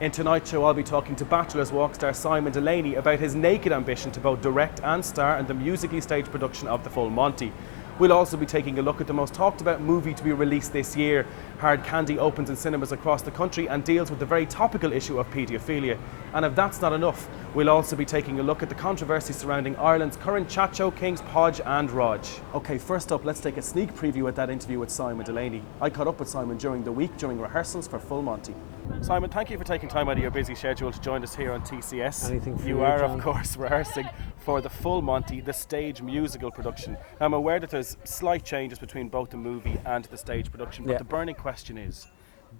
In tonight's show, I'll be talking to Bachelor's Walk star Simon Delaney about his naked ambition to both direct and star in the musically staged production of The Full Monty. We'll also be taking a look at the most talked about movie to be released this year. Hard Candy opens in cinemas across the country and deals with the very topical issue of paedophilia. And if that's not enough, we'll also be taking a look at the controversy surrounding Ireland's current chat show kings Podge and Rog. Okay, first up, let's take a sneak preview at that interview with Simon Delaney. I caught up with Simon during the week during rehearsals for Full Monty. Simon, thank you for taking time out of your busy schedule to join us here on TCS. Anything for you you, are, John? of course, rehearsing for The Full Monty, the stage musical production. I'm aware that there's slight changes between both the movie and the stage production, but the burning question is,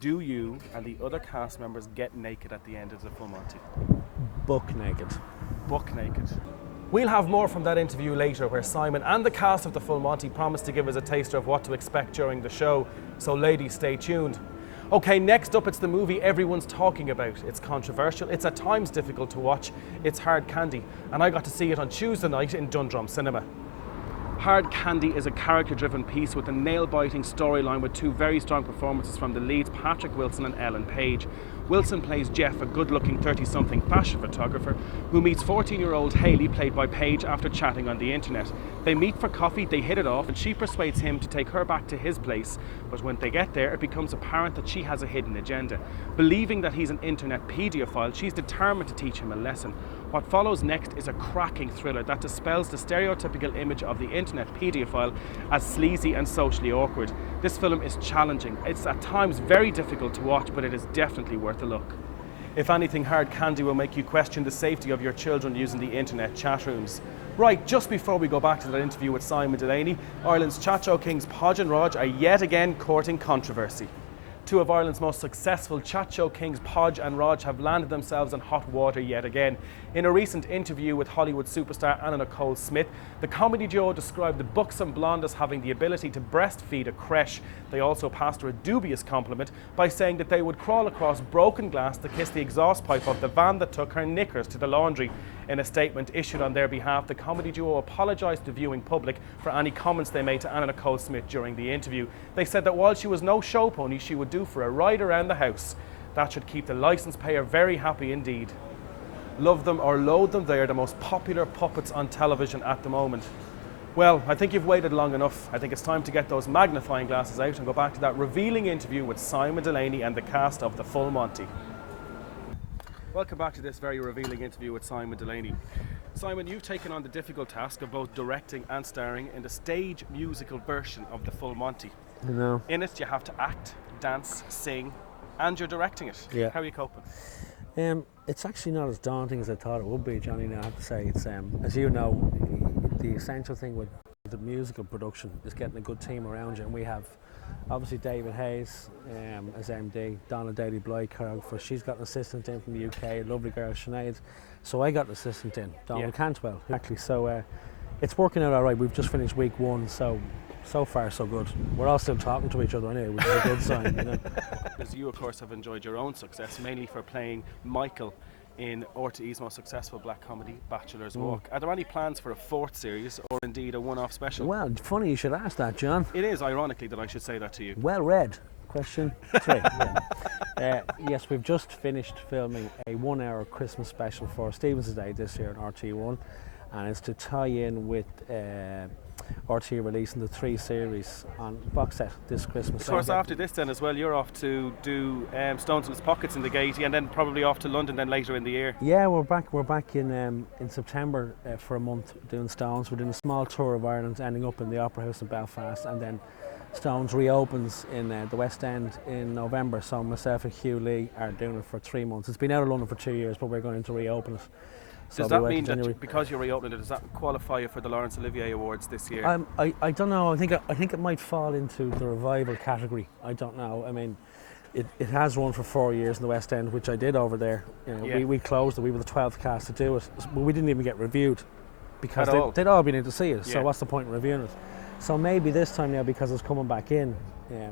do you and the other cast members get naked at the end of The Full Monty? Buck naked. Buck naked. We'll have more from that interview later, where Simon and the cast of The Full Monty promised to give us a taster of what to expect during the show, so ladies, stay tuned. Okay, next up, it's the movie everyone's talking about. It's controversial, it's at times difficult to watch, it's Hard Candy, and I got to see it on Tuesday night in Dundrum Cinema. Hard Candy is a character-driven piece with a nail-biting storyline with two very strong performances from the leads Patrick Wilson and Ellen Page. Wilson plays Jeff, a good-looking 30-something fashion photographer who meets 14-year-old Hayley, played by Page, after chatting on the internet. They meet for coffee, they hit it off, and she persuades him to take her back to his place. But when they get there, it becomes apparent that she has a hidden agenda. Believing that he's an internet paedophile, she's determined to teach him a lesson. What follows next is a cracking thriller that dispels the stereotypical image of the internet paedophile as sleazy and socially awkward. This film is challenging. It's at times very difficult to watch, but it is definitely worth a look. If anything, Hard Candy will make you question the safety of your children using the internet chat rooms. Right, just before we go back to that interview with Simon Delaney, Ireland's chat show kings Podge and Rog are yet again courting controversy. Two of Ireland's most successful chat show kings, Podge and Rog, have landed themselves in hot water yet again. In a recent interview with Hollywood superstar Anna Nicole Smith, the comedy duo described the buxom blonde as having the ability to breastfeed a creche. They also passed her a dubious compliment by saying that they would crawl across broken glass to kiss the exhaust pipe of the van that took her knickers to the laundry. In a statement issued on their behalf, the comedy duo apologised to viewing public for any comments they made to Anna Nicole Smith during the interview. They said that while she was no show pony, she would do for a ride around the house. That should keep the licence payer very happy indeed. Love them or loathe them, they are the most popular puppets on television at the moment. Well, I think you've waited long enough. I think it's time to get those magnifying glasses out and go back to that revealing interview with Simon Delaney and the cast of The Full Monty. Welcome back to this very revealing interview with Simon Delaney. Simon, you've taken on the difficult task of both directing and starring in the stage musical version of The Full Monty. You know. In it, you have to act, dance, sing, and you're directing it. Yeah. How are you coping? It's actually not as daunting as I thought it would be, Johnny. Now I have to say, it's as you know, the essential thing with the musical production is getting a good team around you, and we have obviously David Hayes as MD, Donna Daly-Bly choreographer. She's got an assistant in from the UK, a lovely girl, Sinead. So I got an assistant in, Donald Cantwell, actually. So it's working out all right. We've just finished week one, so far so good. We're all still talking to each other anyway, which is a good sign, you know. Because you, of course, have enjoyed your own success, mainly for playing Michael in RTE's most successful black comedy, Bachelor's Walk. Are there any plans for a fourth series, or indeed a one-off special? Well, funny you should ask that, John. It is, ironically, that I should say that to you. Well read. Question 3. Yes, we've just finished filming a 1-hour Christmas special for Stephen's Day this year on RT1, and it's to tie in with RT releasing the 3 series on box set this Christmas. Of course, after this then as well, you're off to do Stones in His Pockets in the Gaiety, and then probably off to London then later in the year. Yeah, we're back in September for a month doing Stones. We're doing a small tour of Ireland, ending up in the Opera House in Belfast, and then Stones reopens in the West End in November. So myself and Hugh Lee are doing it for 3 months. It's been out of London for 2 years, but we're going to reopen it. So does that mean that because you're reopening it, does that qualify you for the Laurence Olivier Awards this year? I don't know. I think it might fall into the revival category. I don't know. I mean, it has run for 4 years in the West End, which I did over there. You know, we closed it. We were the 12th cast to do it, but we didn't even get reviewed because they'd all been in to see it. So what's the point in reviewing it? So maybe this time now, because it's coming back in,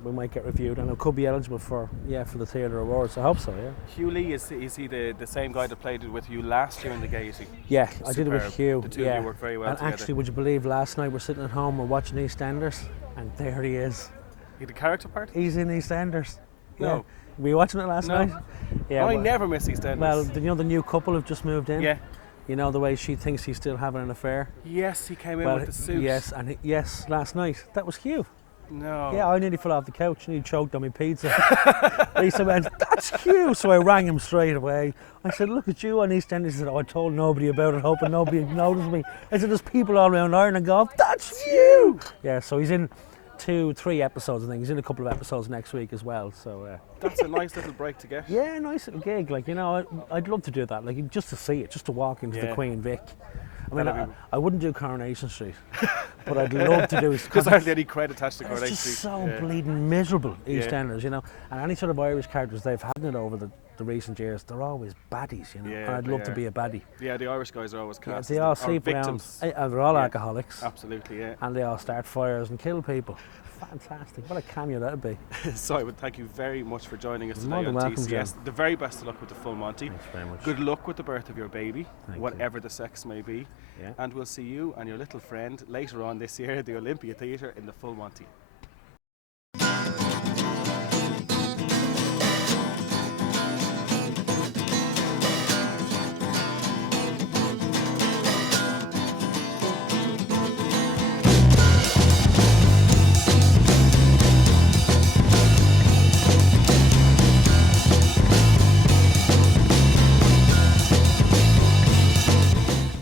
we might get reviewed, and it could be eligible for the Theatre Awards. I hope so. Yeah. Hugh Lee, is he the same guy that played it with you last year in the Gaiety? Yeah, I did it with Hugh. The two of you worked very well together. Actually, would you believe, last night we're sitting at home, we're watching EastEnders, and there he is. He the character part? He's in EastEnders. No. Were you watching it last No. night? Yeah. I well, never miss EastEnders. well, you know the new couple have just moved in. yeah. You know the way she thinks he's still having an affair. Yes, he came in Well, with the suit. yes, and yes, last night that was Hugh. No. Yeah, I nearly fell off the couch and he choked on my pizza. Lisa went, "That's Hugh." So I rang him straight away. I said, "Look at you on EastEnders." He said, "Oh, I told nobody about it, hoping nobody would notice me." I said, "There's people all around Ireland going, that's Hugh." Yeah, so he's in 2-3 episodes, I think. He's in a couple of episodes next week as well. So That's a nice little break to get. yeah, nice little gig. Like, you know, I'd love to do that. Like, just to see it, just to walk into the Yeah. Queen Vic. I mean, That'd I wouldn't do Coronation Street, but I'd love to do it. There's hardly any credit attached to It's Coronation just Street. so Yeah. bleeding miserable, Yeah. EastEnders, you know. And any sort of Irish characters they've had in it over the recent years, they're always baddies, you know. Yeah, and I'd they love to are. be a baddie. Yeah, the Irish guys are always Yeah, cast they as all or sleep around, victims. and they're all Yeah. alcoholics, Absolutely, yeah. and they all start fires and kill people. Fantastic! What a cameo that'd be. Simon, thank you very much for joining us You're more today on than welcome, TCS. The very best of luck with the Full Monty. Thanks very much. Good luck with the birth of your baby, Thank you. whatever the sex may be. Yeah. And we'll see you and your little friend later on this year at the Olympia Theatre in the Full Monty.